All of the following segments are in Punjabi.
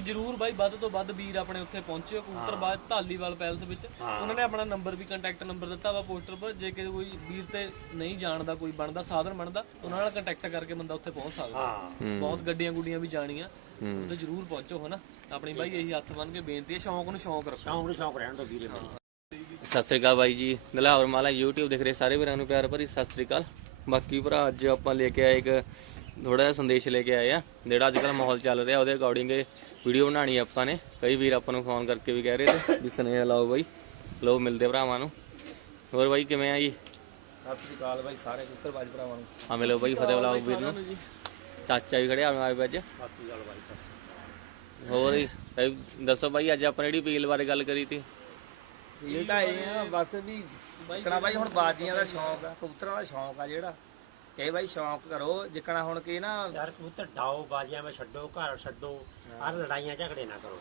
ਬਾਕੀ ਜਰੂਰ ਬਾਈ ਵੱਧ ਤੋਂ ਵੱਧ ਵੀਰ ਆਪਣੇ ਉੱਥੇ ਪਹੁੰਚਿਓ ਕਬੂਤਰਬਾਜ਼ ਢਾਲੀਵਾਲ ਪੈਲਸ ਵਿੱਚ। ਉਹਨਾਂ ਨੇ ਆਪਣਾ ਨੰਬਰ ਵੀ ਕੰਟੈਕਟ ਨੰਬਰ ਦਿੱਤਾ ਵਾ ਪੋਸਟਰ 'ਪਰ। ਜੇ ਕਿ ਕੋਈ ਵੀਰ ਤੇ ਨਹੀਂ ਜਾਣਦਾ ਕੋਈ ਬਣਦਾ ਸਾਧਨ ਬਣਦਾ ਉਹਨਾਂ ਨਾਲ ਕੰਟੈਕਟ ਕਰਕੇ ਬੰਦਾ ਉੱਥੇ ਪਹੁੰਚ ਸਕਦਾ। ਹਾਂ। ਬਹੁਤ ਗੱਡੀਆਂ ਗੁੱਡੀਆਂ ਵੀ ਜਾਣੀਆਂ। ਉੱਥੇ ਜਰੂਰ ਪਹੁੰਚੋ ਹਨਾ? ਆਪਣੀ ਬਾਈ ਇਹੀ ਹੱਥ ਬੰਨ ਕੇ ਬੇਨਤੀ ਹੈ ਸ਼ੌਂਕ ਨੂੰ ਸ਼ੌਂਕ ਰੱਖੋ। ਸ਼ੌਂਕ ਨੂੰ ਸ਼ੌਂਕ ਰਹਿਣ ਦੋ ਵੀਰੇ ਸਤਿ ਸ੍ਰੀ ਅਕਾਲ ਬਾਈ ਜੀ। ਦਲਾਵਰ ਮਾਲਾ YouTube ਦੇਖ ਰਹੇ ਸਾਰੇ ਵੀਰਾਂ ਨੂੰ ਪਿਆਰ ਭਰੀ ਸਤਿ ਸ੍ਰੀ ਅਕਾਲ। ਬਾਕੀ ਭਰਾ ਅੱਜ ਆਪਾਂ ਲੈ ਕੇ ਆਏ ਇੱਕ ਥੋੜਾ ਜਿਹਾ ਸੰਦੇਸ਼ ਲੈ ਕੇ ਆਏ ਆ। ਜਿਹੜਾ ਅੱਜ ਕੱਲ ਮਾਹੌਲ ਚੱਲ ਰਿਹਾ ਉਹਦੇ ਅਕੋਰਡਿੰਗ ਵੀਡੀਓ ਬਣਾਣੀ ਆਪਾਂ ਨੇ। ਕਈ ਵੀਰ ਆਪਾਂ ਨੂੰ ਫੋਨ ਕਰਕੇ ਵੀ ਕਹਿ ਰਹੇ ਤੇ ਵੀ ਸੁਨੇਹਾ ਲਾਓ ਬਾਈ। ਲੋ ਮਿਲਦੇ ਭਰਾਵਾਂ ਨੂੰ। ਹੋਰ ਬਾਈ ਕਿਵੇਂ ਆ ਜੀ? ਸਤਿ ਸ੍ਰੀ ਅਕਾਲ ਬਾਈ ਸਾਰੇ ਕਬੂਤਰਬਾਜ਼ ਭਰਾਵਾਂ ਨੂੰ। ਆ ਮਿਲੋ ਬਾਈ ਫਤਿਹ ਬੁਲਾਓ ਵੀਰ ਨੂੰ। ਚਾਚਾ ਵੀ ਖੜਿਆ ਆਏ ਅੱਜ। ਹੋਰ ਜੀ ਬਾਈ ਦੱਸੋ ਬਾਈ ਅੱਜ ਆਪਾਂ ਜਿਹੜੀ ਪੀਲ ਬਾਰੇ ਗੱਲ ਕਰੀ ਤੀ? ਇਹ ਤਾਂ ਇਹ ਆ ਬਸ ਵੀ ਜਿੱਕਣਾ ਬਾਈ ਹੁਣ ਬਾਜੀਆਂ ਦਾ ਸ਼ੌਂਕ ਆ ਕਬੂਤਰਾਂ ਦਾ ਸ਼ੌਂਕ ਆ ਜਿਹੜਾ। ਇਹ ਬਾਈ ਸ਼ੌਂਕ ਕਰੋ। ਜਿੱਕਣਾ ਹੁਣ ਕੀ ਨਾ ਯਾਰ ਕਬੂਤਰ ਡਾਓ ਬਾਜੀਆਂ ਵਿੱਚ ਛੱਡੋ ਘਰ ਛੱਡੋ। ਆਹ ਲੜਾਈਆਂ ਝਗੜੇ ਨਾ ਕਰੋ।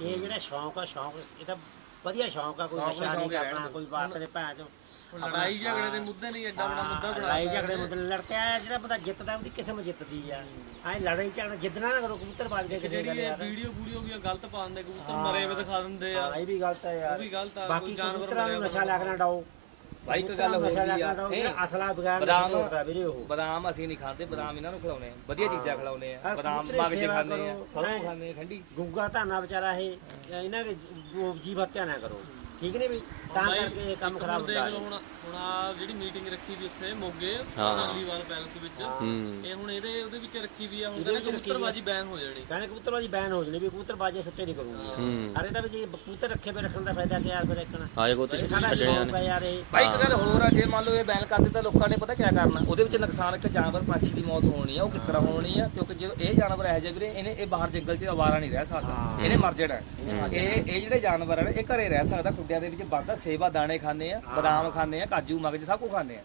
ਇਹ ਜਿਹੜਾ ਸ਼ੌਂਕ ਆ ਸ਼ੌਂਕ ਇਹ ਤਾਂ ਵਧੀਆ ਸ਼ੌਂਕ ਆ ਕੋਈ ਸ਼ੌਂਕ ਨਸ਼ਾ ਨਹੀਂ ਸ਼ੌਂਕ ਹੀ ਕਰਨਾ ਕੋਈ ਬਾਤ ਨਹੀਂ ਭੈਣ ਚੋ ਲੜਾਈ ਝਗੜੇ ਦੇ ਮੁੱਦੇ ਨਹੀਂ ਐਡਾ ਬੜਾ ਮੁੱਦਾ ਬਣਾ ਲੜਾਈ ਝਗੜੇ ਮੁੱਦੇ ਲੜਕੇ ਆਇਆ ਜਿਹੜਾ ਬੰਦਾ ਜਿੱਤਦਾ ਉਹਦੀ ਕਿਸਮ ਜਿੱਤਦੀ ਆ। ਐ ਲੜਾਈ ਝਗੜਾ ਜਿੱਦਣਾ ਨਾ ਕਰੋ ਕਬੂਤਰ ਬਾਜ ਕੇ ਕਿਸੇ ਗੱਲ ਜਿਹੜੀ ਯਾਰ ਵੀਡੀਓ ਵੀਡੀਓ ਵੀ ਆ, ਗਲਤ ਪਾ ਦਿੰਦੇ ਕਬੂਤਰ ਮਰੇ ਵੇ ਦਿਖਾ ਦਿੰਦੇ ਆ। ਹਾਂ ਇਹ ਵੀ ਗਲਤ ਹੈ ਯਾਰ। ਉਹ ਵੀ ਗਲਤ ਆ ਬਾਕੀ ਕੋਈ ਜਾਨਵਰ ਕਬੂਤਰਾਂ ਨੂੰ ਮਰਿਆ ਨਸ਼ਾ ਲੱਗਣਾ ਡਾਓ। ਬਾਈ ਇੱਕ ਗੱਲ ਹੋਰ ਵੀ ਆ। ਇਹ ਅਸਲਾ ਬਗੈਰ ਬਦਾਮ- ਹੁੰਦਾ ਵੀਰੇ ਉਹ। ਬਦਾਮ ਅਸੀਂ ਨਹੀਂ ਖਾਂਦੇ ਬਦਾਮ ਇਹਨਾਂ ਨੂੰ ਖਿਲਾਉਨੇ ਆ। ਵਧੀਆ ਚੀਜ਼ਾਂ ਖਿਲਾਉਨੇ ਆ। ਬਦਾਮ ਮਗਜ ਸੇਵਾ ਖਾਂਦੇ ਆ ਸਰੋਂ ਹੈਂ। ਖਾਂਦੇ ਆ ਠੰਡੀ। ਗੁੰਗਾ ਧਾਨਾ ਵਿਚਾਰਾ ਇਹ ਇਹਨਾਂ ਦੇ ਜੀਵ ਹੱਤਿਆ ਨਾ ਕਰੋ। ਠੀਕ ਨੇ ਵੀ ਤਾਂ ਕਰਕੇ ਇਹ ਕੰਮ ਖਰਾਬ ਦੇਖ ਹੁੰਦਾ ਲਓ ਹੁਣ ਹੁਣ ਆ ਜਿਹੜੀ ਮੀਟਿੰਗ ਰੱਖੀ ਵੀ ਉੱਥੇ ਮੋਗੇ ਹਾਂ। ਨਾਲੀਵਾਲ ਪੈਲਸ ਵਿੱਚ। ਹੂੰ। ਇਹ ਹੁਣ ਇਹਦੇ ਉਹਦੇ ਵਿੱਚ ਰੱਖੀ ਵੀ ਆ ਹੁਣ ਕਹਿੰਦੇ ਕਬੂਤਰਬਾਜੀ ਬੈਨ ਹੋ ਜਾਣੀ। ਕਹਿੰਦੇ ਕਬੂਤਰਬਾਜੀ ਬੈਨ ਹੋ ਜਣੀ ਵੀ ਕਬੂਤਰਬਾਜੀ ਸੱਚੇ ਨਹੀਂ ਕਰੂੰਗੀ ਹੂੰ। ਅਰੇ ਤਾਂ ਵੀ ਜੇ ਕਬੂਤਰ ਰੱਖੇ ਪਏ ਰੱਖਣ ਦਾ ਫਾਇਦਾ ਕੀ ਯਾਰ ਫਿਰ ਰੱਖਣਾ ਆਜੋ ਕੋ ਤੁਸੀਂ ਸਾਡਾ ਛੱਡਣੇ ਸ਼ੌਕ ਨੇ ਹੈ ਯਾਰ ਇਹ। ਬਾਈ ਇੱਕ ਗੱਲ ਹੋਰ ਆ ਜੇ ਮੰਨ ਲਓ ਇਹ ਬੈਨ ਕਰ ਦਿੱਤਾ ਲੋਕਾਂ ਨੇ ਪਤਾ ਕੀ ਕਰਨਾ? ਉਹਦੇ ਵਿੱਚ ਨੁਕਸਾਨ ਇੱਕ ਜਾਨਵਰ ਪੰਛੀ ਦੀ ਮੌਤ ਹੋਣੀ ਆ ਉਹ ਕਿੱਕਰਾ ਹੋਣੀ ਆ ਕਿਉਂਕਿ ਜਦੋਂ ਇਹ ਜਾਨਵਰ ਇਹੋ ਜਿਹੇ ਵੀਰੇ ਇਹਨੇ ਇਹ ਬਾਹਰ ਜੰਗਲ 'ਚ ਆਵਾਰਾ ਨਹੀਂ ਰਹਿ ਸਕਦਾ। ਇਹਨੇ ਮਰ ਜਾਣਾ। ਇਹ ਇਹ ਜਿਹੜੇ ਜਾਨਵਰ ਆ ਨਾ, ਇਹ ਘਰੇ ਰਹਿ ਸਕਦਾ ਖੁੱਡਿਆਂ ਦੇ ਵਿੱਚ ਵੜਦਾ ਸੇਵਾ ਦਾਣੇ ਖਾਂਦੇ ਆ ਬਦਾਮ ਖਾਂਦੇ ਆ ਕਾਜੂ ਮਗਜ ਸਭ ਕੁਝ ਖਾਂਦੇ ਆ।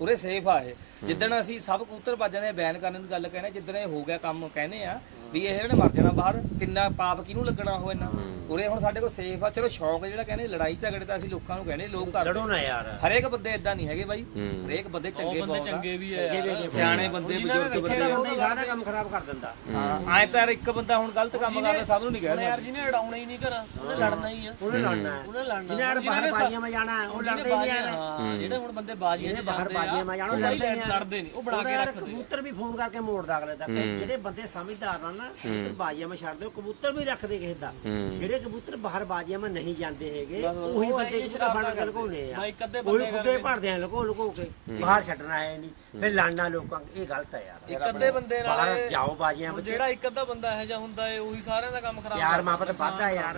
ਉਰੇ ਸੇਫ ਆ ਇਹ। ਜਿੱਦਣ ਅਸੀਂ ਸਭ ਕਬੂਤਰ ਬਾਜਾਂ ਦੇ ਬੈਨ ਕਰਨ ਦੀ ਗੱਲ ਕਹਿੰਦੇ ਜਿੱਦਣ ਇਹ ਹੋ ਗਿਆ ਕੰਮ ਕਹਿੰਦੇ ਆ ਵੀ ਇਹ ਜਿਹੜੇ ਮਰ ਜਾਣਾ ਬਾਹਰ ਕਿੰਨਾ ਪਾਪ ਕਿਹਨੂੰ ਲੱਗਣਾ ਹੋ। ਇਹਨਾਂ ਉਰੇ ਹੁਣ ਸਾਡੇ ਕੋਲ ਸੇਫ ਆ। ਚਲੋ ਸ਼ੌਂਕ ਜਿਹੜਾ ਕਹਿੰਦੇ ਲੜਾਈ ਝਗੜੇ ਤਾਂ ਅਸੀਂ ਲੋਕਾਂ ਨੂੰ ਕਹਿੰਦੇ ਲੋਕ ਕਰਦੇ। ਲੜੋ ਨਾ ਯਾਰ। ਹਰੇਕ ਬੰਦੇ ਇਦਾਂ ਨਹੀਂ ਹੈਗੇ ਬਾਈ। ਹਰੇਕ ਬੰਦੇ ਉਹ ਚੰਗੇ ਬੰਦੇ ਆ। ਚੰਗੇ ਵੀ ਆ ਸਿਆਣੇ ਬੰਦੇ ਬਜ਼ੁਰਗ ਬੰਦੇ। ਤਾਂ ਬੰਦਾ ਹੀ ਸਾਰਾ ਕੰਮ ਖਰਾਬ ਕਰ ਦਿੰਦਾ। ਹਾਂ। ਐ ਤਾਂ ਇੱਕ ਬੰਦਾ ਹੁਣ ਗਲਤ ਕੰਮ ਕਰਦਾ ਸਭ ਨੂੰ ਨਹੀਂ ਕਹਿਣਾ ਯਾਰ ਜਿਹਨੇ ਅੜਾਉਣਾ ਹੀ ਨਹੀਂ ਘਰਾਂ ਉਹਨੇ ਲੜਨਾ ਹੀ ਆ। ਉਹਨੇ ਲੜਨਾ ਹੈ। ਉਹਨੇ ਲੜਨਾ। ਜਿਹਨੇ ਬਾਹਰ ਬਾਜੀਆਂ ਮੈਂ ਜਾਣਾ ਉਹ ਲੜਦੇ ਨਹੀਂ ਹਾਂ ਜਿਹੜੇ ਹੁਣ ਬੰਦੇ ਬਾਜੀਆਂ 'ਚ ਬਾਹਰ ਬਾਜੀਆਂ ਮੈਂ ਆ ਜਾਣਾ ਉਹ ਲੜਦੇ ਨਹੀਂ ਲੜਦੇ ਨਹੀਂ ਉਹ ਬਣਾ ਕੇ ਰੱਖਦੇ ਆ। ਕਬੂਤਰ ਵੀ ਫੋਨ ਕਰਕੇ ਮੋੜਦਾ ਅਗਲੇ ਤੱਕ। ਜਿਹੜੇ ਬੰਦੇ ਸਮਝਦਾਰ ਨਾਲ ਨਾ ਕਬੂਤਰ ਬਾਜੀਆਂ ਮੈਂ ਛੱਡ ਦਿਓ ਕਬੂਤਰ ਵੀ ਰੱਖਦੇ ਕਿਸੇ ਦਾ। ਜਿਹੜੇ ਕਬੂਤਰ ਬਾਹਰ ਬਾਜੀਆਂ ਮੈਂ ਨਹੀਂ ਜਾਂਦੇ ਹੈਗੇ ਉਹੀ ਬੰਦੇ ਕਬੂਤਰ ਫੜ ਕੇ। ਲਗਾਉਣੇ ਆ। ਉਹੀ ਬੰਦੇ ਖੁੱਡੇ ਭਰਦੇ ਆ ਲਗੋ ਲਗੋ ਕੇ। ਬਾਹਰ ਛੱਡਣਾ ਹੈ ਨਹੀਂ ਫਿਰ ਲੜਨਾ ਲੋਕਾਂ ਇਹ ਗਲਤ ਹੈ ਯਾਰ। ਇੱਕ ਅੱਧੇ ਬੰਦੇ ਨਾਲ ਬਾਹਰ ਜਾਓ ਬਾਜੀਆਂ ਵਿੱਚ ਜਿਹੜਾ ਇੱਕ ਅੱਧਾ ਬੰਦਾ ਇਹੋ ਜਿਹਾ ਹੁੰਦਾ ਹੈ ਉਹੀ ਸਾਰਿਆਂ ਦਾ ਕੰਮ ਖਰਾਬ ਪਿਆਰ ਕਰਦਾ। ਮੁਹੱਬਤ ਵੱਧਦਾ ਯਾਰ।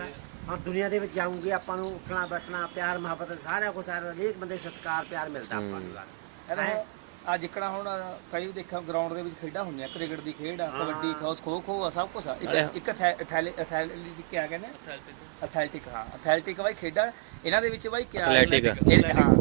ਹਾਂ ਦੁਨੀਆ ਦੇ ਵਿੱਚ ਜਾਊਂਗੇ ਆਪਾਂ ਨੂੰ ਉੱਠਣਾ ਬੈਠਣਾ ਪਿਆਰ ਮੁਹੱਬਤ ਸਾਰਿਆਂ ਕੋ ਸਾਰਾ ਹਰੇਕ ਬੰਦੇ ਸਤਿਕਾਰ ਪਿਆਰ ਮਿਲਦਾ ਆਪਾਂ ਨੂੰ ਯਾਰ। ਆ ਜਿੱਕਣਾ ਹੁਣ ਕਈ ਦੇਖਾਂ ਗਰਾਊਂਡ ਦੇ ਵਿੱਚ ਖੇਡਾਂ ਹੁੰਦੀਆਂ ਕ੍ਰਿਕਟ ਦੀ ਖੇਡ ਆ ਕਬੱਡੀ ਖੋਸ ਖੋ ਖੋ ਆ ਸਭ ਕੁਝ ਆ। ਇੱਕ ਇੱਕ ਐਥਲੈਟਿਕ ਕੀ ਕਹਿੰਦੇ ਐਥਲੈਟਿਕ ਹਾਂ। ਐਥਲੈਟਿਕ ਬਾਈ ਖੇਡਾਂ ਇਹਨਾਂ ਦੇ ਵਿੱਚ ਬਾਈ ਕਿਆ। ਇਹ- ਹਾਂ।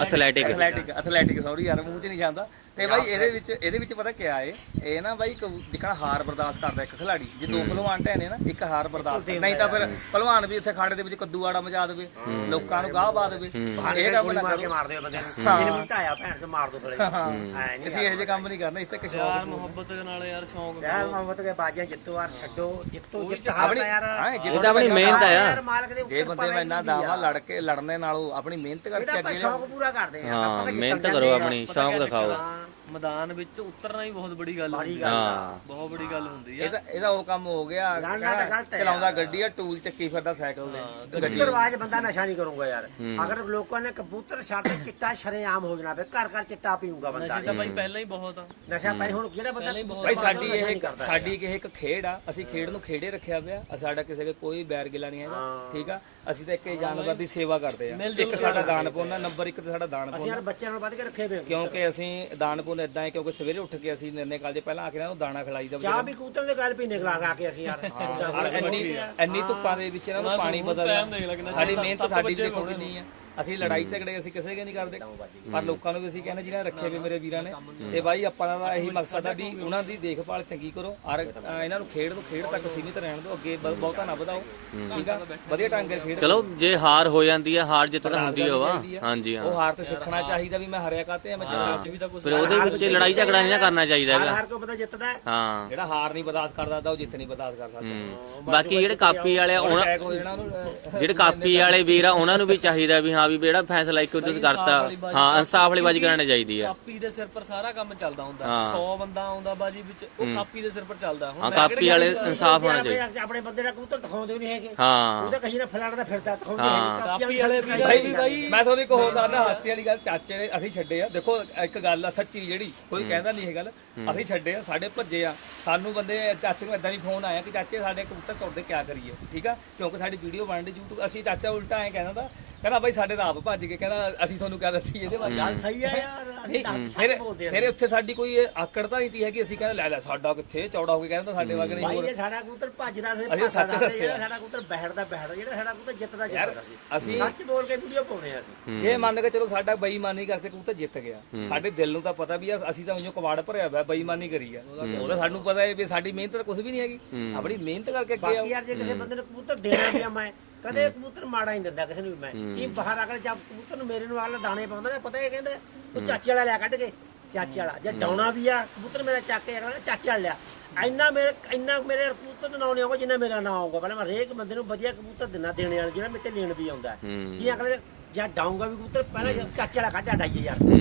ਐਥਲੈਟਿਕ ਐਥਲੈਟਿਕ ਐਥਲੈਟਿਕ ਸੌਰੀ ਯਾਰ ਮੂੰਹ 'ਚ ਨਹੀਂ ਜਾਂਦਾ। ਤੇ ਬਾਈ ਇਹਦੇ ਵਿੱਚ ਇਹਦੇ ਵਿੱਚ ਪਤਾ ਕਿਆ ਏ? ਇਹ ਨਾ ਬਾਈ ਜਿਹੜਾ ਹਾਰ ਬਰਦਾਸ਼ਤ ਕਰਦਾ ਇੱਕ ਖਿਲਾੜੀ ਜੇ ਦੋ ਪਹਿਲਵਾਨ ਢਹਿ ਨੇ ਨਾ ਇੱਕ ਹਾਰ ਬਰਦਾਸ਼ਤ ਕਰਦਾ। ਨਹੀਂ ਤਾਂ ਫਿਰ ਪਹਿਲਵਾਨ ਵੀ ਉੱਥੇ ਖਾੜੇ ਦੇ ਵਿੱਚ ਕੱਦੂ ਆੜਾ ਮਚਾ ਦੇਵੇ ਲੋਕਾਂ ਨੂੰ ਗਾਹ ਪਾ ਦੇਵੇ। ਇਹ ਕੰਮ ਨਾ ਮਾਰ ਕੇ ਕਰੋ ਮਾਰ ਦਿਓ ਬੰਦੇ ਨੂੰ। ਜਿਹਨੇ ਮੈਨੂੰ ਢਾਇਆ ਭੈਣ ਤੇ ਮਾਰ ਦੋ ਥਲੇ ਐ ਨਹੀਂ ਅਸੀਂ ਇਹੋ ਜਿਹੇ ਕੰਮ ਨਹੀਂ ਕਰਨਾ ਇਸ ਤੇ ਕਿਸ਼ੋਰ ਪਿਆਰ ਮੁਹੱਬਤ ਨਾਲ ਯਾਰ ਸ਼ੌਂਕ ਪਿਆਰ ਮੁਹੱਬਤ ਕੇ ਬਾਜੀਆਂ ਜਿੱਤੋ ਯਾਰ ਛੱਡੋ। ਜਿੱਤੋ ਜਿੱਤ ਹਾਰਦਾ ਯਾਰ। ਹਾਂ ਜੇ ਇਹ ਤਾਂ ਆਪਣੀ ਮਿਹਨਤ ਆ। ਯਾਰ ਯਾਰ ਮਾਲਕ ਦੇ ਜੇ ਬੰਦੇ ਮੈਂ ਇੰਨਾ ਦਾਵਾ ਲੜ ਕੇ ਲੜਨੇ ਨਾਲੋਂ ਆਪਣੀ ਮਿਹਨਤ ਇਹਦਾ ਕਰਕੇ ਆਪਾਂ ਅੱਗੇ ਸ਼ੌਕ ਪੂਰਾ ਕਰਦੇ ਆ। ਹਾਂ ਆਪਾਂ ਮਿਹਨਤ ਕਰੋ ਆਪਣੀ ਸ਼ੌਂਕ ਦਿਖਾਓ। ਮੈਦਾਨ ਵਿੱਚ ਉਤਰਨਾ ਹੀ ਬਹੁਤ ਬੜੀ ਗੱਲ ਹੁੰਦੀ ਹਾਂ। ਬਹੁਤ ਬੜੀ ਗੱਲ ਹੁੰਦੀ ਆ। ਇਹਦਾ ਇਹਦਾ ਉਹ ਕੰਮ ਹੋ ਗਿਆ। ਲੜਨਾ ਤਾਂ ਗਲਤ ਹੈ ਚਲਾਉਂਦਾ ਗੱਡੀ ਆ ਟੂਲ ਚੱਕੀ ਫਿਰਦਾ ਸਾਈਕਲ ਦੇ ਕਬੂਤਰਵਾਜ ਬੰਦਾ ਨਸ਼ਾ ਨਹੀਂ ਕਰੂੰਗਾ ਯਾਰ। ਅਗਰ ਲੋਕਾਂ ਨੇ ਕਬੂਤਰ ਛੱਡ ਕੇ ਚਿੱਟਾ ਸ਼ਰੇਆਮ ਹੋ ਜਾਣਾ ਫੇ ਘਰ ਘਰ ਚਿੱਟਾ ਪੀਊਗਾ ਬੰਦਾ। ਨਸ਼ੇ ਤਾਂ ਭਾਈ ਪਹਿਲਾਂ ਹੀ ਬਹੁਤ ਆ। ਨਸ਼ਾ ਪਹਿਲੇ ਹੁਣ ਜਿਹੜਾ ਬੰਦਾ ਹੀ ਭਾਈ ਸਾਡੀ ਇਹ ਸਾਡੀ ਇਹ ਇੱਕ ਖੇਡ ਆ। ਅਸੀਂ ਖੇਡ ਨੂੰ ਖੇੜੇ ਰੱਖਿਆ ਪਿਆ। ਆ ਸਾਡਾ ਕਿਸੇ ਦੇ ਕੋਈ ਬੈਰ ਗਿਲਾ ਨਹੀਂ ਹੈਗਾ। ਠੀਕ ਆ? ਅਸੀਂ ਤਾਂ ਇੱਕ ਹੀ ਜਾਨਵਰ ਦੀ ਸੇਵਾ ਕਰਦੇ ਆ। ਇੱਕ ਸਾਡਾ ਦਾਨ ਪੁੰਨ ਆ ਨੰਬਰ ਇੱਕ ਤੇ ਸਾਡਾ ਦਾਨ ਅਸੀਂ ਯਾਰ ਬੱਚਿਆਂ ਨੂੰ ਵੱਧ ਕੇ ਰੱਖੇ ਵੇ ਕਿਉਂਕਿ ਅਸੀਂ ਦਾਨ ਪੁੰਨ ਇਦਾਂ ਹੈ ਕਿਉਂਕਿ ਸਵੇਰੇ ਉੱਠ ਕੇ ਅਸੀਂ ਨਿਰਣੇ ਕਾਲ ਦੇ ਪਹਿਲਾਂ ਆ ਕੇ ਨਾ ਉਹ ਦਾਣਾ ਖਿਲਾਈਦਾ ਚਾਹ ਵੀ ਕਬੂਤਰ ਦੇ ਗੱਲ ਪੀਨੇ ਗਲਾ ਗਾ ਕੇ ਅਸੀਂ ਯਾਰ। ਇੰਨੀ ਇੰਨੀ ਧੁੱਪਾਂ ਦੇ ਵਿੱਚ ਇਹਨਾਂ ਨੂੰ ਪਾਣੀ ਬਦਲਣਾ ਟਾਈਮ ਦੇਖ ਲੈ ਕਿੰਨਾ ਸਾਡੀ ਮਿਹਨਤ ਸਾਡੀ ਦੇਖੋ ਕਿੰਨੀ ਆ ਅਸੀਂ ਲੜਾਈ ਝਗੜੇ ਅਸੀਂ ਕਿਸੇ ਕੇ ਨਹੀਂ ਕਰਦੇ ਪਰ ਲੋਕਾਂ ਨੂੰ ਵੀ ਅਸੀਂ ਕਹਿੰਦੇ ਜਿਹਨਾਂ ਰੱਖੇ ਵੀ ਮੇਰੇ ਵੀਰਾਂ ਨੇ। ਤੇ ਬਾਈ ਆਪਾਂ ਦਾ ਇਹੀ ਮਕਸਦ ਆ ਵੀ ਉਹਨਾਂ ਦੀ ਦੇਖਭਾਲ ਚੰਗੀ ਕਰੋ ਔਰ ਇਹਨਾਂ ਨੂੰ ਖੇਡ ਤੋਂ ਖੇਡ ਤੱਕ ਸੀਮਿਤ ਰਹਿਣ ਦਿਓ ਅੱਗੇ ਬ- ਬਹੁਤਾ ਨਾ ਵਧਾਓ ਠੀਕ ਆ? ਵਧੀਆ ਢੰਗ ਨਾਲ ਖੇਡ ਚਲੋ ਜੇ ਹਾਰ ਹੋ ਜਾਂਦੀ ਹੈ ਹਾਰ ਜਿੱਤ ਤਾਂ ਹੁੰਦੀ ਹੋਵਾ ਹਾਂਜੀ ਹਾਂ। ਉਹ ਹਾਰ ਤੇ ਸਿੱਖਣਾ ਚਾਹੀਦਾ ਵੀ ਮੈਂ ਹਰਿਆ ਕਾਤੇ ਆ ਮੈਂ ਜਿੱਤਣਾ ਚ ਵੀ ਤਾਂ ਕੁਝ ਫਿਰ ਉਹਦੇ ਵਿੱਚ ਲੜਾਈ ਝਗੜਾ ਨਹੀਂ ਨਾ ਕਰਨਾ ਚਾਹੀਦਾ ਹੈਗਾ। ਹਰ ਕੋਈ ਬੰਦਾ ਜਿੱਤਦਾ ਹੈ। ਹਾਂ। ਜਿਹੜਾ ਹਾਰ ਨਹੀਂ ਬਰਦਾਸ਼ਤ ਕਰਦਾ ਤਾਂ ਉਹ ਜਿੱਤ ਨਹੀਂ ਬਰਦਾਸ਼ਤ ਕਰ ਸਕਦਾ। ਬਾਕੀ ਜਿਹੜੇ ਕਾਪੀ ਵਾਲੇ ਆ, ਉਹਨਾਂ ਅਟੈਕ ਹੋ ਜਾਣਾ ਉਹਨੂੰ ਜਿਹੜੇ ਕਾਪੀ ਵਾਲੇ ਵੀਰ ਆ ਉਹਨਾਂ ਨੂੰ ਵੀ ਚਾਹੀਦਾ ਵੀ ਹਾਂ ਵੀ ਜਿਹੜਾ ਫੈਸਲਾ ਇੱਕ ਤੁਸੀਂ ਕਰਤਾ। ਹਾਂ ਇਨਸਾਫ ਵਾਲੀ ਬਾਜੀ ਕਰਾਣੀ ਚਾਹੀਦੀ ਆ। ਕਾਪੀ ਦੇ ਸਿਰ ਪਰ ਸਾਰਾ ਕੰਮ ਚੱਲਦਾ ਹੁੰਦਾ। ਹਾਂ। 100 ਬੰਦਾ ਆਉਂਦਾ ਬਾਜੀ ਵਿੱਚ ਉਹ ਕਾਪੀ ਦੇ ਸਿਰ ਪਰ ਚੱਲਦਾ ਹੁਣ ਹਾਂ ਕਾਪੀ ਵਾਲੇ ਇਨਸਾਫ ਹੋਣਾ ਚਾਹੀਦਾ। ਆਪਣੇ ਬੰਦੇ ਦਾ ਕਬੂਤਰ ਦਿਖਾਉਂਦੇ ਨਹੀਂ ਹੈਗੇ। ਹਾਂ। ਉਹਦਾ ਕਹੀਂ ਨਾ ਫਲਾਣਾ ਫਿਰਦਾ ਦਿਖਾਉਂਦੇ ਹਾਂ। ਹੈਗੇ। ਕਾਪੀ ਵਾਲੇ ਵੀ ਬਾਈ ਮੈਂ ਤੁਹਾਨੂੰ ਇੱਕ ਹੋਰ ਦੱਸਦਾ ਹਾਸੇ ਵਾਲੀ ਗੱਲ ਚਾਚੇ ਨੇ ਅਸੀਂ ਛੱਡੇ ਆ। ਦੇਖੋ ਇੱਕ ਗੱਲ ਆ ਸੱਚੀ ਜਿਹੜੀ ਕੋਈ ਕਹਿੰਦਾ ਨਹੀਂ ਇਹ ਗੱਲ। ਅਸੀਂ ਛੱਡੇ ਆ ਸਾਡੇ ਭੱਜੇ ਆ। ਸਾਨੂੰ ਬੰਦੇ ਚਾਚੇ ਨੂੰ ਇਦਾਂ ਨਹੀਂ ਫੋਨ ਆਇਆ ਕਿ ਚਾਚੇ ਸਾਡੇ ਕਬੂਤਰ ਤੁਹਾਡੇ ਕਿਆ ਕਰੀਏ? ਠੀਕ ਆ? ਕਿਉਂਕਿ ਸਾਡੀ ਵੀਡੀਓ ਬਣਦੀ YouTube ਅਸੀਂ ਚਾਚਾ ਉਲਟਾ ਐ ਕਹਿੰਦਾ ਤਾ ਕਹਿੰਦਾ ਬਾਈ ਸਾਡੇ ਤਾਂ ਆਪ ਭੱਜ ਗਏ ਕਹਿੰਦਾ ਅਸੀਂ ਤੁਹਾਨੂੰ ਕਿਆ ਦੱਸੀ ਇਹਦੇ ਬਾਰੇ ਗੱਲ ਸਹੀ ਹੈ ਯਾਰ ਅਸੀਂ ਤਾਂ ਫਿਰ ਸੱਚ ਬੋਲਦੇ ਹਾਂ ਫਿਰ ਉੱਥੇ ਸਾਡੀ ਕੋਈ ਆਕੜ ਤਾਂ ਨਹੀਂ ਤੀ ਹੈਗੀ ਅਸੀਂ ਕਹਿੰਦੇ ਲੈ ਲੈ ਸਾਡਾ ਕਿੱਥੇ ਚੌੜਾ ਹੋ ਕੇ ਕਹਿੰਦਾ ਸਾਡੇ ਵਗ ਨਹੀਂ ਭਾਈ ਇਹ ਸਾਡਾ ਕਬੂਤਰ ਭੱਜਦਾ ਸੀ ਅਸੀਂ ਸੱਚ ਦੱਸਿਆ। ਸਾਡਾ ਕਬੂਤਰ ਬੈਠਦਾ ਬੈਠਦਾ ਜਿਹੜਾ ਸਾਡਾ ਕਬੂਤਰ ਜਿੱਤਦਾ ਜਿੱਤਦਾ ਸੀ। ਅਸੀਂ ਸੱਚ ਬੋਲ ਕੇ ਵੀਡੀਓ ਪਾਉਣੇ ਆ ਅਸੀਂ। ਜੇ ਮੰਨ ਕੇ ਚਲੋ ਸਾਡਾ ਬੇਈਮਾਨੀ ਕਰਕੇ ਕਬੂਤਰ ਜਿੱਤ ਗਿਆ ਸਾਡੇ ਦਿਲ ਨੂੰ ਤਾਂ ਪਤਾ ਵੀ ਆ ਅਸੀਂ ਤਾਂ ਉਹਨੂੰ ਕਵਾੜ ਭਰਿਆ ਹੋਇਆ ਬੇਈਮਾਨੀ ਕਰੀ ਆ। ਉਹਦਾ ਸਾਨੂੰ ਪਤਾ ਹੈ ਵੀ ਸਾਡੀ ਮਿਹਨਤ ਤਾਂ ਕੁਝ ਵੀ ਨਹੀਂ ਹੈਗੀ। ਆਪਣੀ ਮਿਹਨਤ ਕਰਕੇ ਅੱਗੇ ਆਓ। ਬਾਕੀ ਯਾਰ ਜੇ ਕਿਸੇ ਬੰਦੇ ਨੂੰ ਕਬੂਤਰ ਦੇਣਾ ਪਿਆ ਮੈਂ ਕਦੇ ਕਬੂਤਰ ਮਾੜਾ ਨਹੀਂ ਦਿੰਦਾ ਕਿਸੇ ਨੂੰ ਵੀ ਮੈਂ। ਕੀ ਬਾਹਰ ਆ ਕੇ ਜਦ ਕਬੂਤਰ ਨੂੰ ਮੇਰੇ ਨੂੰ ਵਾਲਾ ਦਾਣੇ ਪਾਉਂਦਾ ਨਾ ਪਤਾ ਇਹ ਕਹਿੰਦਾ ਉਹ ਚਾਚੇ ਵਾਲਾ ਲਿਆ ਕੱਢ ਕੇ। ਚਾਚੇ ਵਾਲਾ ਜੇ ਡਾਉਣਾ ਵੀ ਆ ਕਬੂਤਰ ਮੇਰਾ ਚੱਕ ਕੇ ਅਗਲਾ ਚਾਚੇ ਵਾਲਾ ਲਿਆ। ਇੰਨਾ ਮੇਰੇ ਇੰਨਾ ਮੇਰੇ ਕਬੂਤਰ ਦਾ ਨਾਂ ਨਹੀਂ ਆਊਗਾ ਜਿੰਨਾ ਮੇਰਾ ਨਾਂ ਆਊਗਾ। ਪਹਿਲਾਂ ਮੈਂ ਹਰੇਕ ਬੰਦੇ ਨੂੰ ਵਧੀਆ ਕਬੂਤਰ ਦਿੰਦਾ ਦੇਣੇ ਵਾਲਾ ਜਿਹੜਾ ਮੇਰੇ ਤੇ ਲੈਣ ਵੀ ਆਉਂਦਾ। ਹੂੰ। ਕੀ ਅਗਲੇ ਜਾਂ ਡਾਊਂਗਾ ਵੀ ਕਬੂਤਰ ਪਹਿਲਾਂ ਚਾਚੇ ਵਾਲਾ ਕੱਢ ਡਾਈਏ ਯਾਰ। ਹੂੰ।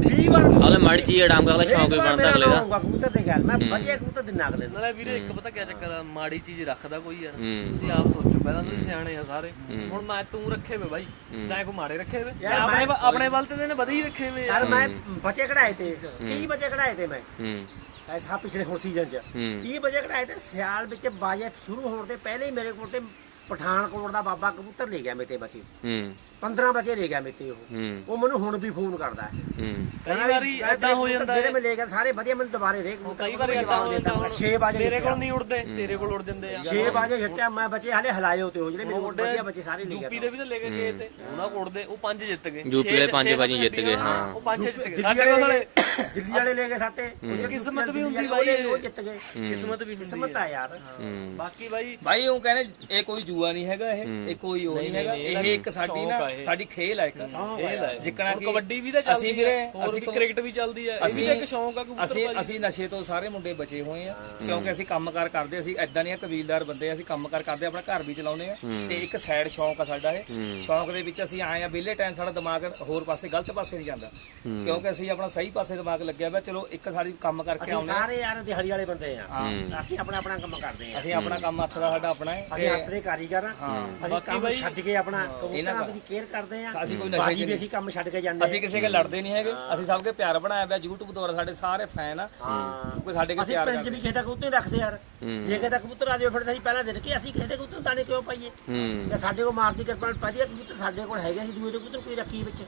20 ਵਾਰ ਅਗਲੇ ਮਾੜੀ ਚੀਜ਼ ਅਡਾਮ ਅਗਲਾ ਸ਼ੌਂਕ ਵੀ ਬਣਦਾ ਅਗਲੇ ਦਾ। ਆਊਗਾ ਕਬੂਤਰ ਦੇ ਗੱਲ ਮੈਂ ਵਧੀਆ ਕਬੂਤਰ ਦਿੰਦਾ ਅਗਲੇ ਨੂੰ। ਨਾਲੇ ਵੀਰੇ ਇੱਕ ਪਤਾ ਕੀ ਚੱਕਰ ਆ ਮਾੜੀ ਚੀਜ਼ ਰੱਖਦਾ ਕੋਈ ਯਾਰ। ਹੂੰ। ਤੁਸੀਂ ਆਪ ਸੋਚੋ ਪਹਿਲਾਂ ਤੁਸੀਂ ਸਿਆਣੇ ਆ ਸਾਰੇ। ਹੁਣ ਮੈਂ ਤੂੰ ਰੱਖੇ ਵੇ ਬਾਈ। ਤਾਂ ਕੋ ਮਾੜੇ ਰੱਖੇ ਵੇ। ਜਾਂ ਆਪਣੇ ਆਪਣੇ ਵੱਲ ਤੇ ਨੇ ਵਧੀਆ ਹੀ ਰੱਖੇ ਵੇ ਯਾਰ ਮੈਂ ਬੱਚੇ ਕਢਾਏ ਤੇ 30 ਬੱਚੇ ਕਢਾਏ ਤੇ ਮੈਂ। ਹੂੰ। ਐਸਾ ਪਿਛਲੇ ਹੁਣ ਸੀਜ਼ਨ ਚ। ਹੂੰ। 30 ਬੱਚੇ ਕਢਾਏ ਤੇ ਸਿਆਲ ਵਿੱਚ ਬਾਜੇ ਸ਼ੁਰੂ ਹੋਣ ਦੇ ਪਹਿਲੇ ਹੀ ਮੇਰੇ ਕੋਲ ਤੇ ਪਠਾਨਕੋਟ ਦਾ ਬਾਬਾ ਕਬੂਤਰ ਲੈ ਗਿਆ ਮੇਤੇ ਬੱਚੇ। ਹੂੰ। 15 ਬੱਚੇ ਲੈ ਗਿਆ ਮੇਤੇ ਉਹ। ਹੂੰ। ਉਹ ਮੈਨੂੰ ਹੁਣ ਵੀ ਫੋਨ ਕਰਦਾ ਹੈ। ਹੂੰ। ਕਈ ਵਾਰੀ ਏਦਾਂ ਹੋ ਜਾਂਦਾ ਜਿਹੜੇ ਮੈਂ ਲੈ ਗਿਆ ਸਾਰੇ ਵਧੀਆ ਮੈਨੂੰ ਦੁਬਾਰੇ ਦੇ ਕਈ ਵਾਰੀ ਏਦਾਂ ਹੋ ਜਾਂਦਾ 6 ਵਜੇ ਮੇਰੇ ਕੋਲ ਨਹੀਂ ਉੜਦੇ ਤੇਰੇ ਕੋਲ ਉੜ ਜਾਂਦੇ ਆ। 6 ਵਜੇ ਛੱਟਿਆ ਮੈਂ ਬੱਚੇ ਹਾਲੇ ਹਲਾਏ ਹੋਤੇ ਹੋ ਜਿਹੜੇ ਮੇਰੇ ਕੋਲ ਵਧੀਆ ਬੱਚੇ ਸਾਰੇ ਲੈ ਯੂਪੀ ਗਿਆ ਦੇ ਵੀ ਤਾਂ ਲੈ ਕੇ ਗਏ ਤੇ ਉਹਨਾਂ ਕੋਲ ਉੜਦੇ ਉਹ ਪੰਜ ਜਿੱਤ ਗਏ। ਯੂਪੀ ਛੇ- ਪੰਜ ਬਾਜੀ ਜਿੱਤ ਗਏ, ਹਾਂ। ਉਹ ਪੰਜ ਜਿੱਤ ਗਏ। ਦਿੱਲੀ ਸਾਡੇ ਕੋਲ ਦਿੱਲੀ ਵਾਲੇ ਲੈ ਗਏ ਸਾਤੇ। ਕਿਸਮਤ ਵੀ ਹੁੰਦੀ ਬਾਈ। ਬਾਈ ਉਹ ਜਿੱਤ ਗਏ। ਕਿਸਮਤ ਵੀ ਹੁੰਦੀ ਕਿਸਮਤ ਆ ਯਾਰ। ਹੂੰ। ਬਾਕੀ ਬਾਈ ਭਾਈ ਉਹ ਕਹਿੰਦੇ ਇਹ ਕੋਈ ਜੂਆ ਨਹੀਂ ਹੈਗਾ ਇਹ ਇਹ ਕੋਈ ਉਹ ਨਹੀਂ ਹੈਗਾ। ਇਹ ਇੱਕ ਸਾਡੀ ਨਾ ਇਹ। ਸਾਡੀ ਖੇਲ ਹੈ ਇੱਕ ਖੇਲ ਹੈ ਜਿੱਕਣਾ ਕਿ ਕਬੱਡੀ ਵੀ ਤਾਂ ਚੱਲਦੀ ਅਸੀਂ ਵੀਰੇ ਅਸੀਂ ਕ੍ਰਿਕਟ ਵੀ ਚੱਲਦੀ ਹੈ ਇਹ ਵੀ ਇੱਕ ਸ਼ੌਂਕ ਆ ਕਬੂਤਰ ਅਸੀਂ ਅਸੀਂ ਨਸ਼ੇ ਤੋਂ ਸਾਰੇ ਮੁੰਡੇ ਬਚੇ ਹੋਏ ਆ ਕਿਉਂਕਿ ਅਸੀਂ ਕੰਮਕਾਰ ਕਰਦੇ ਅਸੀਂ ਐਦਾਂ ਨਹੀਂ ਆ ਕਬੀਲਦਾਰ ਬੰਦੇ ਆ, ਅਸੀਂ ਕੰਮਕਾਰ ਕਰਦੇ ਆਪਣਾ ਘਰ ਵੀ ਚਲਾਉਂਦੇ ਆ। ਤੇ ਇੱਕ ਸਾਈਡ ਸ਼ੌਂਕ ਆ ਸਾਡਾ ਇਹ। ਸ਼ੌਂਕ ਦੇ ਵਿੱਚ ਅਸੀਂ ਆਏ ਆ ਵਿਹਲੇ ਟਾਈਮ ਸਾਡਾ ਦਿਮਾਗ ਹੋਰ ਪਾਸੇ ਗਲਤ ਪਾਸੇ ਨਹੀਂ ਜਾਂਦਾ। ਕਿਉਂਕਿ ਅਸੀਂ ਆਪਣਾ ਸਹੀ ਪਾਸੇ ਦਿਮਾਗ ਲੱਗਿਆ ਵਾ ਚਲੋ ਇੱਕ ਸਾਡੀ ਕੰਮ ਕਰਕੇ ਅਸੀਂ ਆਉਂਦੇ ਆ। ਸਾਰੇ ਯਾਰ ਦਿਹਾੜੀ ਵਾਲੇ ਬੰਦੇ ਆ। ਅਸੀਂ ਆਪਣਾ ਆਪਣਾ ਕੰਮ ਕਰਦੇ ਆ। ਅਸੀਂ ਆਪਣਾ ਕੰਮ ਹੱਥ ਦਾ ਸਾਡਾ ਆਪਣਾ ਹੈ। ਅਸੀਂ ਹੱਥ ਦੇ ਕਾਰੀਗਰ ਆ। ਅਸੀਂ ਕੰਮ ਛੱਡ ਕੇ ਆਪਣਾ ਕਬੂਤਰਾਂ ਦੀ ਕੇਅਰ ਕਰਦੇ ਆ। ਅਸੀਂ ਕੋਈ ਨਸ਼ੇ ਬਾਜੀ ਵੀ ਅਸੀਂ ਕੰਮ ਛੱਡ ਕੇ ਜਾਂਦੇ ਅਸੀਂ ਕਿਸੇ ਕੇ ਲੜਦੇ ਨਹੀਂ ਹੈਗੇ। ਅਸੀਂ ਸਭ ਕੇ ਪਿਆਰ ਬਣਾਇਆ ਪਿਆ। YouTube ਦੁਆਰਾ ਸਾਡੇ ਸਾਰੇ ਫੈਨ ਆ। ਕੋਈ ਸਾਡੇ ਕੇ ਅਸੀਂ ਪਿਆਰ ਪਿੰਡ 'ਚ ਕਰਦੇ। ਵੀ ਕਿਸੇ ਦਾ ਕਬੂਤਰ ਰੱਖਦੇ ਯਾਰ। ਜੇ ਕਿਸੇ ਦਾ ਕਬੂਤਰ ਆ ਜਾਵੇ ਫਿਰ ਅਸੀਂ ਪਹਿਲਾਂ ਦੇ ਕੇ ਅਸੀਂ ਕਿਸੇ ਦੇ ਕਬੂਤਰ ਨੂੰ ਦਾਣੇ ਕਿਉਂ ਪਾਈਏ? ਹੂੰ। ਜਾਂ ਸਾਡੇ ਕੋਲ ਮਾਰਦੀ ਕਿਰਪਾ ਨਾਲ ਵਧੀਆ ਕਬੂਤਰ ਸਾਡੇ ਕੋਲ ਹੈਗੇ ਅਸੀਂ ਦੂਏ ਦੇ ਕਬੂਤਰ ਕੋਈ ਰੱਖੀ ਵਿੱਚ।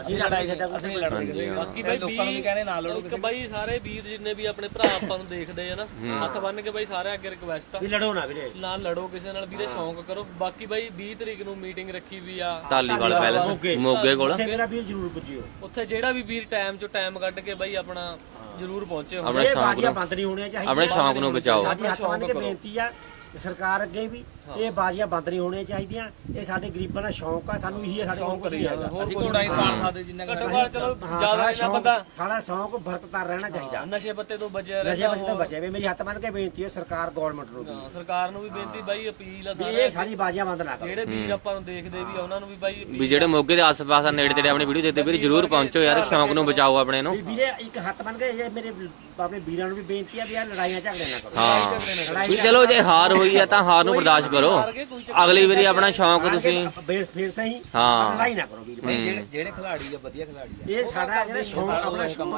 ਅਸੀਂ ਲੜਾਈ ਕਿਸੇ ਦਾ ਕਬੂਤਰ ਅਸੀਂ ਲੜਦੇ ਕਿਸੇ ਬਾਕੀ ਬਾਈ ਲੋਕਾਂ ਨੂੰ ਵੀ ਕਹਿੰਦੇ ਨਾ ਲੜੋ ਇੱਕ ਬਾਈ ਸਾਰੇ ਵੀਰ ਜਿੰਨੇ ਵੀ ਆਪਣੇ ਭਰਾ ਆਪਾਂ ਨੂੰ ਦੇਖਦੇ ਆ ਨਾ ਹੱਥ ਬੰਨ ਕੇ ਬਾਈ ਸਾਰੇ ਅੱਗੇ ਰਿਕਵੈਸਟ ਆ। ਵੀ ਲੜੋ ਨਾ ਵੀਰੇ। ਨਾ ਲੜੋ ਕਿਸੇ ਨਾਲ ਵੀਰੇ ਸ਼ੌਂਕ ਕਰੋ। ਬਾਕੀ ਬਾਈ 20 ਤਰੀਕ ਨੂੰ ਮੀਟਿੰਗ ਰੱਖੀ ਵੀ ਆ। ਢਾਲੀਵਾਲ ਪੈਲਸ। ਮੋਗੇ। ਕੋਲ। ਮੇਰਾ ਵੀਰ ਜ਼ਰੂਰ ਪੁੱਜਿਓ। ਉੱਥੇ ਜਿਹੜਾ ਵੀ ਵੀਰ ਟਾਈਮ ਚੋਂ ਟਾਈਮ ਕੱਢ ਕੇ ਬਾਈ ਆਪਣਾ ਜ਼ਰੂਰ ਪਹੁੰਚੇ ਆਪਣੇ ਸ਼ੌਂਕ ਨੂੰ ਬੰਦ ਨਹੀਂ ਹੋਣੀਆਂ ਚਾਹੀਦੀਆਂ। ਆਪਣੇ ਸ਼ੌਂਕ ਨੂੰ ਬਚਾਓ। ਸਾਡੀ ਹੱਥ ਬੰਨ ਕੇ ਬੇਨਤੀ ਆ ਸਰਕਾਰ ਅੱਗੇ ਵੀ ਇਹ ਬਾਜ਼ੀਆਂ ਬੰਦ ਨਹੀਂ ਹੋਣੀਆਂ ਚਾਹੀਦੀਆਂ। ਇਹ ਸਾਡੇ ਗਰੀਬਾਂ ਦਾ ਸ਼ੌਂਕ ਆ ਸਾਨੂੰ ਇਹੀ ਹੈ ਸਾਡੇ ਕੋਲ ਕੁਝ ਨਹੀਂ ਹੈਗਾ। ਹੋਰ ਅਸੀਂ ਘੋੜਾ ਹੀ ਪਾਲ ਸਕਦੇ ਜਿੰਨਾ ਘੱਟੋ ਘੱਟ ਚਲੋ ਜ਼ਿਆਦਾ ਸ਼ੌਂਕ ਬੰਦਾ ਸਾਡਾ ਸ਼ੌਂਕ ਬਰਕਤਾਰ ਰਹਿਣਾ ਚਾਹੀਦਾ। ਨਸ਼ੇ ਪੱਤੇ ਤੋਂ ਬਚਿਆ ਨਸ਼ੇ ਰਹਿੰਦਾ ਬਚੇ ਤੋਂ ਬਚੇ ਵੇ ਮੇਰੀ ਹੱਥ ਬੰਨ ਕੇ ਬੇਨਤੀ ਹੈ ਸਰਕਾਰ ਗਵਰਨਮੈਂਟ ਨੂੰ ਵੀ। ਹਾਂ, ਸਰਕਾਰ ਨੂੰ ਵੀ ਬੇਨਤੀ ਬਾਈ ਅਪੀਲ ਆ ਸਾਰੇ ਇਹ ਸਾਡੀ ਬਾਜ਼ੀਆਂ ਬੰਦ ਨਾ ਕਰੋ। ਜਿਹੜੇ ਵੀਰ ਆਪਾਂ ਨੂੰ ਦੇਖਦੇ ਵੀ ਉਹਨਾਂ ਨੂੰ ਵੀ ਬਾਈ ਵੀ ਜਿਹੜੇ ਮੋਗੇ ਦੇ ਆਸ-ਪਾਸ ਆ ਨੇੜੇ ਤੇੜੇ ਆਪਣੀ ਵੀਡੀਓ ਦੇਖਦੇ ਵੀਰ ਜਰੂਰ ਪਹੁੰਚੋ ਯਾਰ ਸ਼ੌਂਕ ਨੂੰ ਬਚਾਓ ਆਪਣੇ ਨੂੰ। ਵੀ ਵੀਰੇ ਇੱਕ ਹੱਥ ਬੰਨ ਕੇ ਮੇਰੇ ਆਪਣੇ ਵੀਰਾਂ ਨੂੰ ਵੀ ਬੇਨਤੀ ਆ ਵੀ ਯਾਰ ਲੜਾਈਆਂ ਝਗੜੇ ਨਾ ਕਰੋ। ਹਾਂ। ਵੀ ਚਲੋ ਜੇ ਹਾਰ ਹੋਈ ਆ ਤਾਂ ਹਾਰ ਨੂੰ ਬਰਦਾਸ਼ਤ ਕਰੋ। ਅਗਲੀ ਵਾਰੀ ਆਪਣਾ ਸ਼ੌਂਕ ਤੁਸੀਂ ਬੇਸ ਫੇਰ ਸਹੀ। ਹਾਂ। ਲੜਾਈ ਨਾ ਕਰੋ ਵੀਰ। ਜਿਹੜੇ ਜਿਹੜੇ ਖਿਡਾਰੀ ਆ ਵਧੀਆ ਖਿਡਾਰੀ ਆ। ਇਹ ਸਾਡਾ ਜਿਹੜਾ ਸ਼ੌਂਕ ਆਪਣਾ ਸ਼ੌਂਕ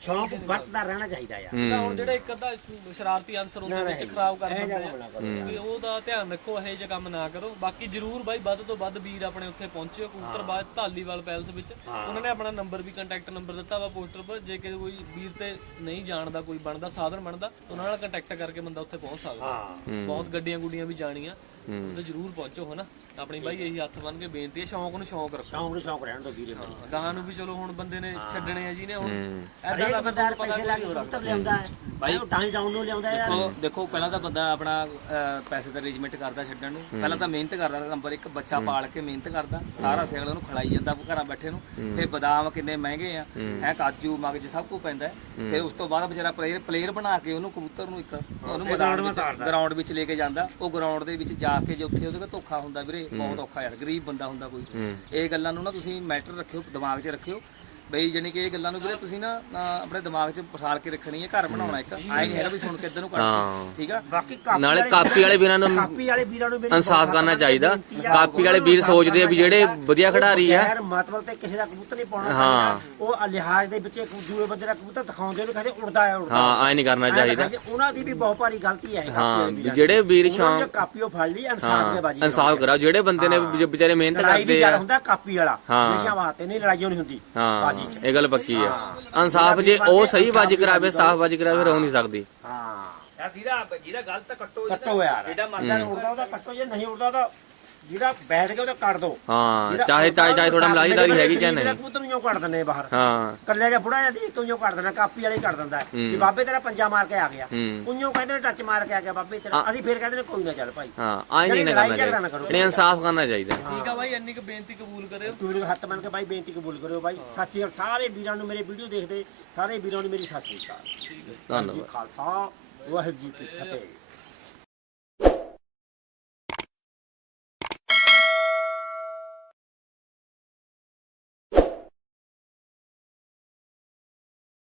ਸ਼ੌਂਕ ਵਰਤਦਾ ਰਹਿਣਾ ਚਾਹੀਦਾ ਯਾਰ ਤਾਂ ਹੁਣ ਜਿਹੜਾ ਇੱਕ ਅੱਧਾ ਸ਼ਰਾਰਤੀ ਅੰਸਰ ਉਹਦੇ ਵਿੱਚ ਖਰਾਬ ਕਰ ਦਿੰਦੇ ਆ। ਵੀ ਉਹਦਾ ਧਿਆਨ ਰੱਖੋ ਇਹੋ ਜਿਹੇ ਕੰਮ ਨਾ ਕਰੋ। ਬਾਕੀ ਜਰੂਰ ਬਾਈ ਵੱਧ ਤੋਂ ਵੱਧ ਵੀਰ ਆਪਣੇ ਉੱਥੇ ਪਹੁੰਚਿਓ ਕਬੂਤਰ ਬਾਅਦ ਢਾਲੀਵਾਲ ਪੈਲਸ ਵਿੱਚ। ਉਹਨਾਂ ਨੇ ਆਪਣਾ ਨੰਬਰ ਵੀ ਕੰਟੈਕਟ ਨੰਬਰ ਦਿੱਤਾ ਵਾ ਪੋਸਟਰ 'ਪਰ। ਜੇ ਕਿ ਕੋਈ ਵੀਰ ਤੇ ਨਹੀਂ ਜਾਣਦਾ ਕੋਈ ਬਣਦਾ ਸਾਧਨ ਬਣਦਾ ਉਹਨਾਂ ਨਾਲ ਕੰਟੈਕਟ ਕਰਕੇ ਬੰਦਾ ਉੱਥੇ ਪਹੁੰਚ ਸਕਦਾ। ਬਹੁਤ ਗੱਡੀਆਂ ਗੁੱਡੀਆਂ ਵੀ ਜਾਣੀਆਂ। ਉੱਥੇ ਜਰੂਰ ਪਹੁੰਚੋ ਹਨਾ? ਆਪਣੀ ਬਾਈ ਇਹੀ ਹੱਥ ਬੰਨ ਕੇ ਬੇਨਤੀ ਹੈ ਸ਼ੌਂਕ ਨੂੰ ਸ਼ੌਂਕ ਰੱਖੋ। ਸ਼ੌਂਕ ਨੂੰ ਸ਼ੌਂਕ ਰਹਿਣ ਦੋ ਵੀਰੇ ਗਾਹਾਂ ਨੂੰ ਵੀ ਚਲੋ ਹੁਣ ਬੰਦੇ ਨੇ ਛੱਡਣੇ ਆ ਜੀ ਨੇ ਹੁਣ। ਐਦਾਂ ਦਾ ਬੰਦਾ ਪੈਸੇ ਲਾ ਕੇ ਕਬੂਤਰ ਲਿਆਉਂਦਾ ਹੈ। ਭਾਈ ਉਹ ਟਾਈ ਡਾਊਨ ਨੂੰ ਲਿਆਉਂਦਾ ਯਾਰ। ਦੇਖੋ ਦੇਖੋ ਪਹਿਲਾਂ ਤਾਂ ਬੰਦਾ ਆਪਣਾ ਪੈਸੇ ਦਾ ਅਰੇਂਜਮੈਂਟ ਕਰਦਾ ਛੱਡਣ ਨੂੰ। ਪਹਿਲਾਂ ਤਾਂ ਮਿਹਨਤ ਕਰਦਾ ਨੰਬਰ ਇੱਕ ਬੱਚਾ ਪਾਲ ਕੇ ਮਿਹਨਤ ਕਰਦਾ। ਸਾਰਾ ਸਿਆਲ ਉਹਨੂੰ ਖਿਲਾਈ ਜਾਂਦਾ ਘਰਾਂ ਬੈਠੇ ਨੂੰ। ਫਿਰ ਬਦਾਮ ਕਿੰਨੇ ਮਹਿੰਗੇ ਆ। ਹੈ। ਕਾਜੂ ਮਗਜ ਸਭ ਕੁਝ ਪੈਂਦਾ। ਫਿਰ ਉਸ ਤੋਂ ਬਾਅਦ ਵਿਚਾਰਾ ਪਲੇਅਰ ਪਲੇਅਰ ਬਣਾ ਕੇ ਉਹਨੂੰ ਕਬੂਤਰ ਨੂੰ ਇੱਕ ਉਹਨੂੰ ਮੈਦਾਨ ਵਿੱਚ ਗਰਾਊਂਡ ਵਿੱਚ ਲੈ ਕੇ ਜਾਂਦਾ। ਉਹ ਗਰਾਊਂਡ ਦੇ ਵਿੱਚ ਜਾ ਕੇ ਜੇ ਉੱਥੇ ਉਹਦੇ ਕੋਲ ਧੋਖਾ ਹੁੰਦਾ ਵੀਰੇ। ਬਹੁਤ ਔਖਾ ਯਾਰ ਗਰੀਬ ਬੰਦਾ ਹੁੰਦਾ ਕੋਈ। ਇਹ ਗੱਲਾਂ ਨੂੰ ਨਾ ਤੁਸੀਂ ਮੈਟਰ ਰੱਖਿਓ ਦਿਮਾਗ 'ਚ ਰੱਖਿਓ। ਬਈ ਜਾਨੀ ਕਿ ਇਹ ਗੱਲਾਂ ਨੂੰ ਵੀਰੇ ਤੁਸੀਂ ਨਾ ਅਹ, ਆਪਣੇ ਦਿਮਾਗ 'ਚ ਪਸਾਲ ਕੇ ਰੱਖਣੀ ਹੈ ਘਰ ਬਣਾਉਣਾ ਇੱਕ। ਆਏ ਨਹੀਂ ਹੈਗਾ ਵੀ ਸੁਣ ਕੇ ਇੱਧਰ ਨੂੰ ਕੱਢ ਠੀਕ ਆ? ਬਾਕੀ ਕਾਪੀ ਨਾਲੇ ਕਾਪੀ ਵਾਲੇ ਵੀਰਾਂ ਨੂੰ ਕਾਪੀ ਵਾਲੇ ਵੀਰਾਂ ਨੂੰ ਮੇਰੀ ਇਨਸਾਫ ਕਰਨਾ ਬਹੁਤ ਚਾਹੀਦਾ। ਬੇਨਤੀ ਆ। ਕਾਪੀ ਵਾਲੇ ਵੀਰ ਸੋਚਦੇ ਆ ਵੀ ਜਿਹੜੇ ਵਧੀਆ ਖਿਡਾਰੀ ਆ। ਯਾਰ ਮਤਲਬ ਤੇ ਕਿਸੇ ਦਾ ਕਬੂਤਰ ਨਹੀਂ ਪਾਉਣਾ। ਹਾਂ। ਚਾਹੀਦਾ। ਉਹ ਲਿਹਾਜ਼ ਦੇ ਵਿੱਚ ਇੱਕ ਦੂਏ ਬੰਦੇ ਦਾ ਕਬੂਤਰ ਦਿਖਾਉਂਦੇ ਨੂੰ ਕਹਿੰਦੇ ਉੜਦਾ ਹੈ ਉੜਦਾ ਹਾਂ ਐ ਨਹੀਂ ਕਰਨਾ ਐਂ ਚਾਹੀਦਾ। ਦਿਖਾਈ- ਉਹਨਾਂ ਦੀ ਵੀ ਬਹੁਤ ਭਾਰੀ ਗਲਤੀ ਹੈ ਹਾਂ ਵੀ ਜਿਹੜੇ ਵੀਰ ਦੀ। ਉਹਨਾਂ ਨੇ ਸ਼ੌਂਕ ਕਾਪੀ ਉਹ ਫੜ ਲਈ ਇਨਸਾਫ ਦੇ ਬਾਜੀ ਇਨਸਾਫ ਕਰਾਓ। ਜਿਹੜੇ ਬੰਦੇ ਨੇ ਵੀ ਵਿਚਾਰੇ ਮਿਹਨਤ ਲੜਾਈ ਦੀ ਕਰਦੇ ਜੜ ਆ। ਹੁੰਦਾ ਕਾਪੀ ਵਾਲਾ। ਹਾਂ। ਹਮੇਸ਼ਾ ਵਾਸਤੇ ਨਹੀਂ ਲੜਾਈਆਂ ਨਹੀਂ ਹੁੰਦੀ। ਹਾਂ। ਬਾਜੀ ਇਹ ਗੱਲ ਪੱਕੀ ਆ। ਇਨਸਾਫ ਜੇ ਉਹ ਸਹੀ ਬਾਜੀ ਕਰਾਵੇ ਸਾਫ਼ ਬਾਜੀ ਕਰਾਵੇ ਰੋ ਨਹੀਂ ਸਕਦੀ। ਹਾਂ। ਯਾਰ ਸੀਦਾ ਜਿਹਦਾ ਗਲਤ ਕੱਟੋ ਕੱਟੋ ਯਾਰ। ਜਿਹੜਾ ਜਿਹੜਾ ਉੜਦਾ ਉਹਦਾ ਕੱਟੋ। ਜੇ ਨਹੀਂ ਉੜਦਾ ਤਾਂ ਜਿਹੜਾ ਬੈਠ ਕੇ ਉਹਦਾ ਕੱਟ ਦੋ। ਹਾਂ ਚਾਹੇ ਚਾਹੇ ਚਾਹੇ ਥੋੜਾ ਮਲਾਜਦਾਰੀ ਹੈਗੀ ਚਾਹੇ ਨਹੀਂ। ਕਬੂਤਰ ਨੂੰ ਕੱਢ ਦਿੰਦੇ ਬਾਹਰ। ਹਾਂ। ਕੱਲੇ ਜਿਹਾ ਬੁੜਾ ਜਿਹਾ ਦੀ ਕਿਉਂ ਕੱਢ ਦੇਣਾ ਕਾਪੀ ਵਾਲੇ ਕੱਢ ਦਿੰਦਾ। ਹੈ। ਵੀ ਬਾਬੇ ਤੇਰਾ ਪੰਜਾ ਮਾਰ ਕੇ ਆ ਗਿਆ। ਉਈਓ ਕਹਿੰਦੇ ਨੇ ਟੱਚ ਮਾਰ ਕੇ ਆ ਗਿਆ ਬਾਬੇ ਤੇਰਾ। ਅਸੀਂ ਫੇਰ ਕਹਿੰਦੇ ਨੇ ਕੋਈ ਨਾ ਚੱਲ ਭਾਈ। ਹਾਂ ਆਈ ਨਹੀਂ ਨਾ ਕਰਨਾ ਚਾਹੀਦਾ। ਨਹੀਂ ਇਨਸਾਫ ਕਰਨਾ ਚਾਹੀਦਾ। ਠੀਕ ਆ ਬਾਈ ਇੰਨੀ ਕੁ ਬੇਨਤੀ ਕਬੂਲ ਕਰਿਓ। ਤੁਸੀਂ ਹੱਥ ਮੰਨ ਕੇ ਬਾਈ ਬੇਨਤੀ ਕਬੂਲ ਕਰਿਓ ਬਾਈ। ਸਤਿ ਸ਼੍ਰੀ ਅਕਾਲ। ਸਾਰੇ ਵੀਰਾਂ ਨੂੰ ਮੇਰੇ ਵੀਡੀਓ ਦੇਖਦੇ ਸਾਰੇ ਵੀਰਾਂ ਨੂੰ ਮੇਰੀ ਸਤਿ ਸ਼੍ਰੀ ਅਕਾਲ। ਧੰਨਵਾਦ। ਜੀ ਖਾਲਸਾ ਵਾਹਿਗੁਰੂ ਜੀ ਕੀ ਫਤਿਹ।